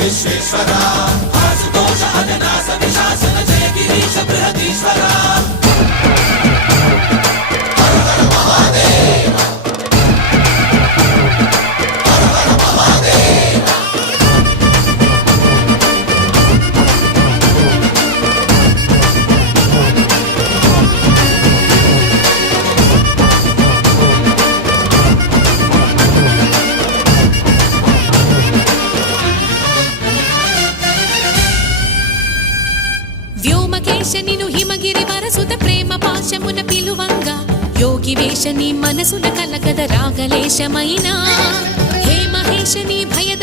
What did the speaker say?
విశ్వేశ్వర ఆశుతోష అవినాశ విశాసన జయ గిరీశ బృహదీశ్వర హర హర మహాదేవ హర హర మహాదేవ వ్యోమకేశనిను హిమగిరి వరసుత ప్రేమ పాశమున పిలువంగా యోగి వేషని మనసున కలకద రాగలేశమైనా హే మహేశని భయద